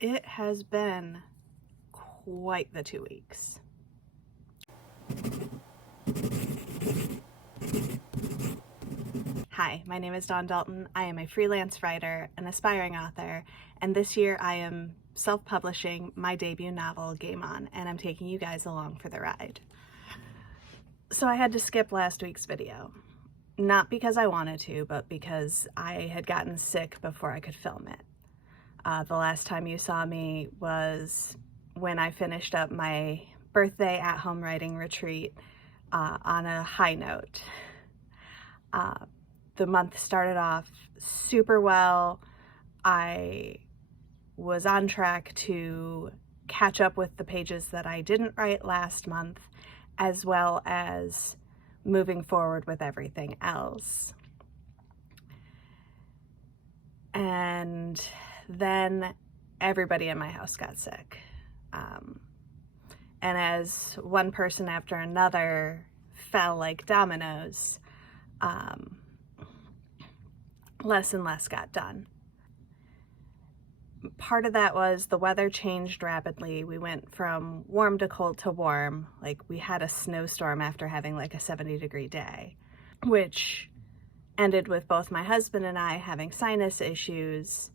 It has been quite the 2 weeks. Hi, my name is Dawn Dalton. I am a freelance writer, an aspiring author, and this year I am self-publishing my debut novel, Game On, and I'm taking you guys along for the ride. So I had to skip last week's video. Not because I wanted to, but because I had gotten sick before I could film it. The last time you saw me was when I finished up my birthday at-home writing retreat on a high note. The month started off super well. I was on track to catch up with the pages that I didn't write last month, as well as moving forward with everything else. And then everybody in my house got sick. And as one person after another fell like dominoes, less and less got done. Part of that was the weather changed rapidly. We went from warm to cold to warm. Like, we had a snowstorm after having like a 70-degree day, which ended with both my husband and I having sinus issues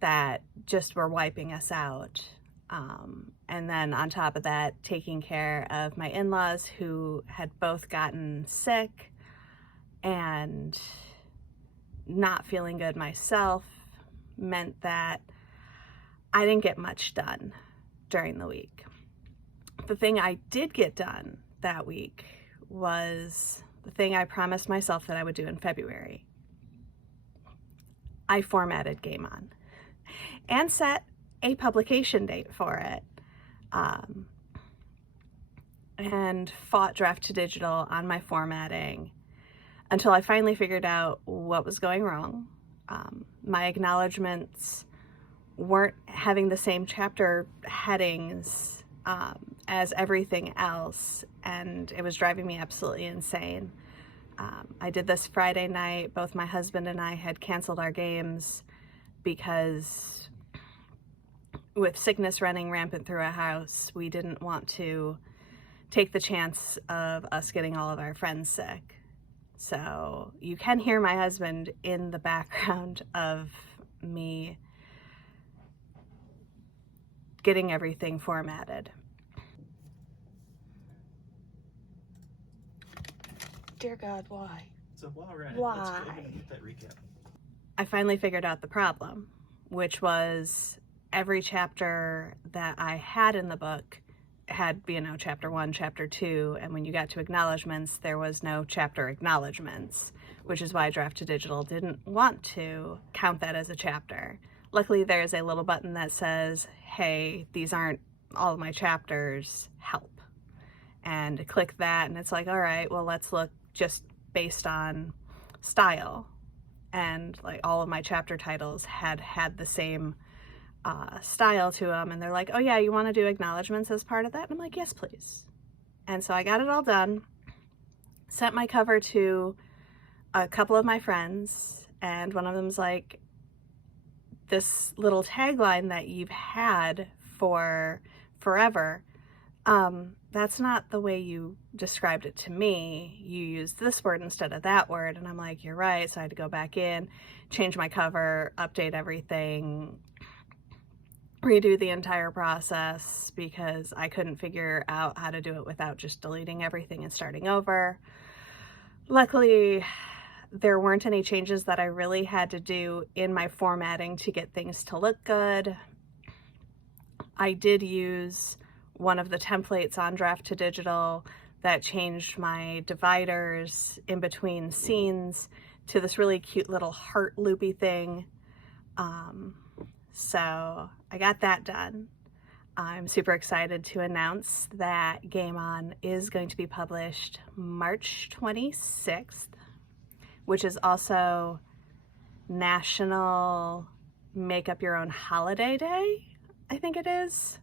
that just were wiping us out. And then on top of that, taking care of my in-laws who had both gotten sick, and not feeling good myself meant that I didn't get much done during the week. The thing I did get done that week was the thing I promised myself that I would do in February. I formatted Game On and set a publication date for it, and fought Draft to Digital on my formatting until I finally figured out what was going wrong. My acknowledgements weren't having the same chapter headings as everything else, and it was driving me absolutely insane. I did this Friday night. Both my husband and I had canceled our games because with sickness running rampant through our house, we didn't want to take the chance of us getting all of our friends sick. So you can hear my husband in the background of me getting everything formatted. Dear God, why? So while we're at it, Why? let's go ahead and get that recap. I finally figured out the problem, which was every chapter that I had in the book had, chapter 1, chapter 2, and when you got to acknowledgements, there was no chapter acknowledgements, which is why Draft to Digital didn't want to count that as a chapter. Luckily, there's a little button that says, hey, these aren't all of my chapters, help. And click that, and it's like, all right, well, let's look just based on style. And like all of my chapter titles had the same style to them, and they're like, oh yeah, you want to do acknowledgements as part of that? And I'm like, yes, please. And so I got it all done, sent my cover to a couple of my friends, and one of them's like, this little tagline that you've had for forever, that's not the way you described it to me. You used this word instead of that word. And I'm like, you're right. So I had to go back in, change my cover, update everything, redo the entire process because I couldn't figure out how to do it without just deleting everything and starting over. Luckily, there weren't any changes that I really had to do in my formatting to get things to look good. I did use one of the templates on Draft to Digital that changed my dividers in between scenes to this really cute little heart loopy thing. So I got that done. I'm super excited to announce that Game On is going to be published March 26th, which is also National Make Up Your Own Holiday Day, I think it is.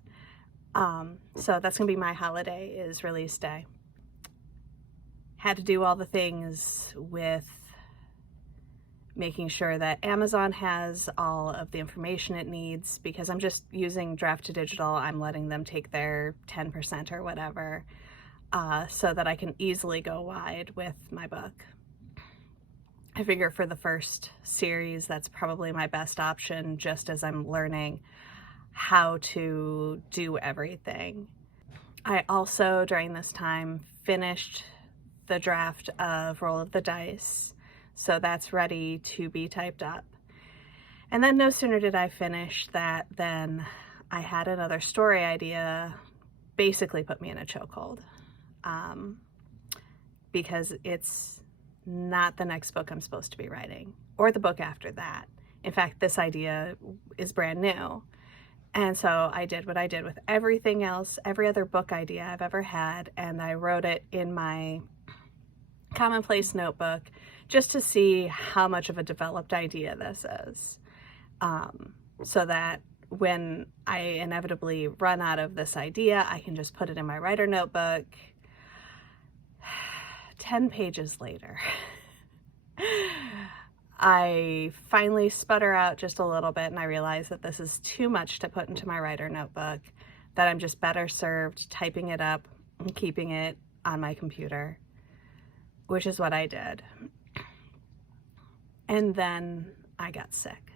So that's gonna be my holiday, is release day. Had to do all the things with making sure that Amazon has all of the information it needs, because I'm just using Draft to Digital. I'm letting them take their 10% or whatever, so that I can easily go wide with my book. I figure for the first series, that's probably my best option, just as I'm learning how to do everything. I also, during this time, finished the draft of Roll of the Dice, so that's ready to be typed up. And then no sooner did I finish that than I had another story idea basically put me in a chokehold, because it's not the next book I'm supposed to be writing, or the book after that. In fact, this idea is brand new. And so I did what I did with everything else, every other book idea I've ever had, and I wrote it in my commonplace notebook just to see how much of a developed idea this is, so that when I inevitably run out of this idea, I can just put it in my writer notebook. 10 pages later, I finally sputter out just a little bit, and I realize that this is too much to put into my writer notebook, that I'm just better served typing it up and keeping it on my computer, which is what I did. And then I got sick,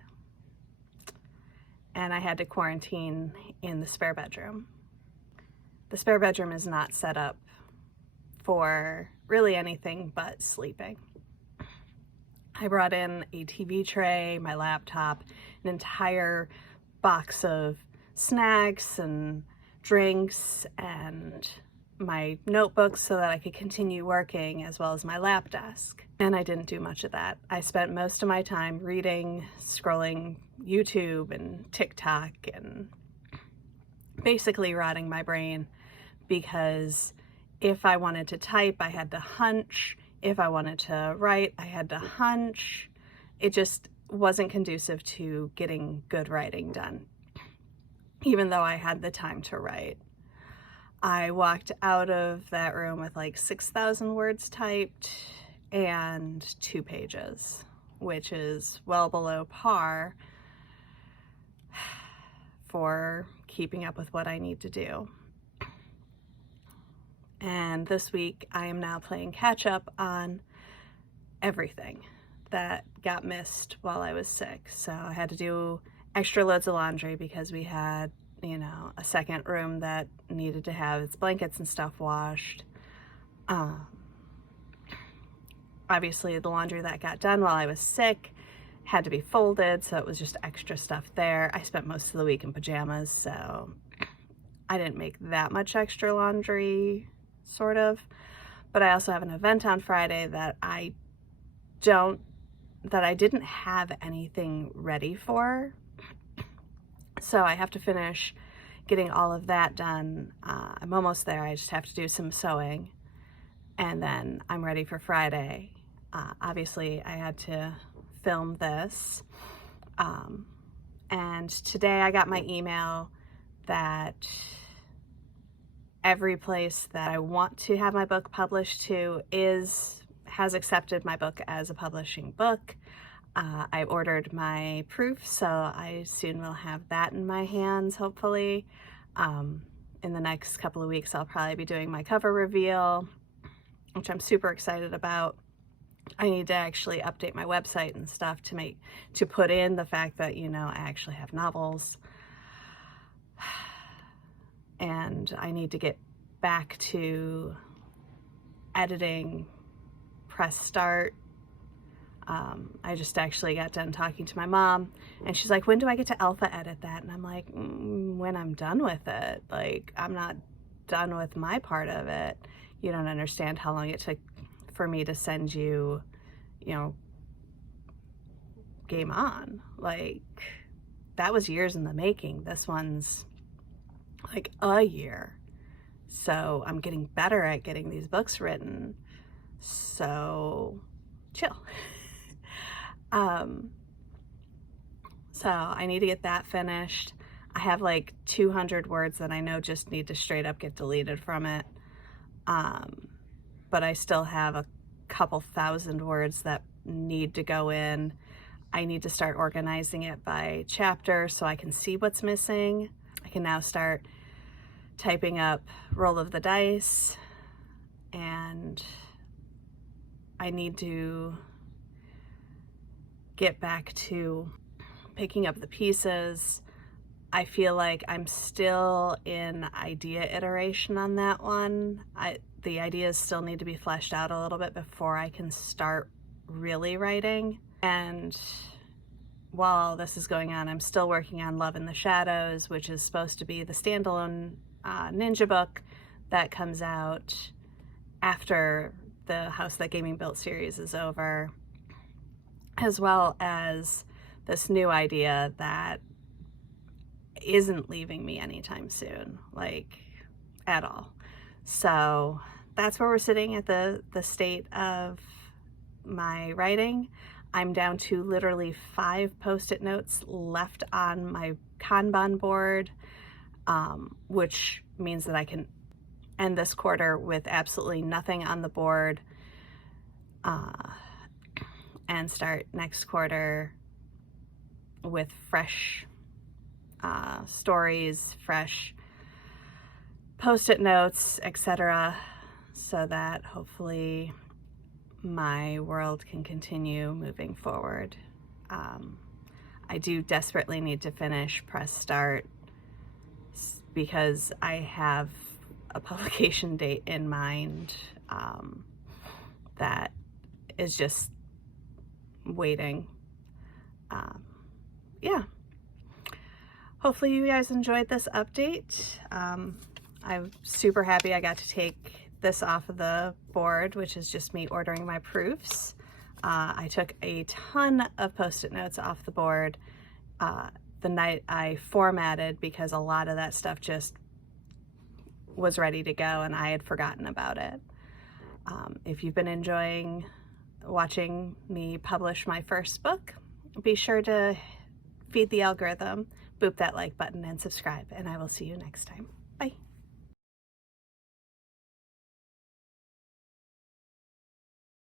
and I had to quarantine in the spare bedroom. The spare bedroom is not set up for really anything but sleeping. I brought in a TV tray, my laptop, an entire box of snacks and drinks, and my notebooks so that I could continue working, as well as my lap desk. And I didn't do much of that. I spent most of my time reading, scrolling YouTube and TikTok, and basically rotting my brain, because if I wanted to type, I had to hunch. If I wanted to write, I had to hunch. It just wasn't conducive to getting good writing done, even though I had the time to write. I walked out of that room with like 6,000 words typed and 2 pages, which is well below par for keeping up with what I need to do. And this week I am now playing catch up on everything that got missed while I was sick. So I had to do extra loads of laundry because we had, a second room that needed to have its blankets and stuff washed. Obviously the laundry that got done while I was sick had to be folded, so it was just extra stuff there. I spent most of the week in pajamas, so I didn't make that much extra laundry, sort of. But I also have an event on Friday that I didn't have anything ready for. So I have to finish getting all of that done. I'm almost there. I just have to do some sewing, and then I'm ready for Friday. Obviously I had to film this. And today I got my email that every place that I want to have my book published to has accepted my book as a publishing book. I ordered my proof, so I soon will have that in my hands, hopefully. In the next couple of weeks, I'll probably be doing my cover reveal, which I'm super excited about. I need to actually update my website and stuff to put in the fact that, I actually have novels. And I need to get back to editing, press start. I just actually got done talking to my mom, and she's like, when do I get to alpha edit that? And I'm like, when I'm done with it. Like, I'm not done with my part of it. You don't understand how long it took for me to send you, Game On. Like, that was years in the making. This one's like a year. So I'm getting better at getting these books written. So chill. So I need to get that finished. I have like 200 words that I know just need to straight up get deleted from it. But I still have a couple thousand words that need to go in. I need to start organizing it by chapter so I can see what's missing. I can now start typing up roll of the dice, and I need to get back to picking up the pieces. I feel like I'm still in idea iteration on that one. The ideas still need to be fleshed out a little bit before I can start really writing. And while this is going on, I'm still working on Love in the Shadows, which is supposed to be the standalone ninja book that comes out after the House That Gaming Built series is over, as well as this new idea that isn't leaving me anytime soon, like at all. So that's where we're sitting at the state of my writing. I'm down to literally 5 post-it notes left on my Kanban board, which means that I can end this quarter with absolutely nothing on the board, and start next quarter with fresh stories, fresh post-it notes, etc., so that hopefully my world can continue moving forward. I do desperately need to finish Press Start because I have a publication date in mind that is just waiting. Yeah. Hopefully you guys enjoyed this update. I'm super happy I got to take this off of the board, which is just me ordering my proofs. I took a ton of post-it notes off the board the night I formatted because a lot of that stuff just was ready to go and I had forgotten about it. If you've been enjoying watching me publish my first book, be sure to feed the algorithm, boop that like button, and subscribe, and I will see you next time. Bye.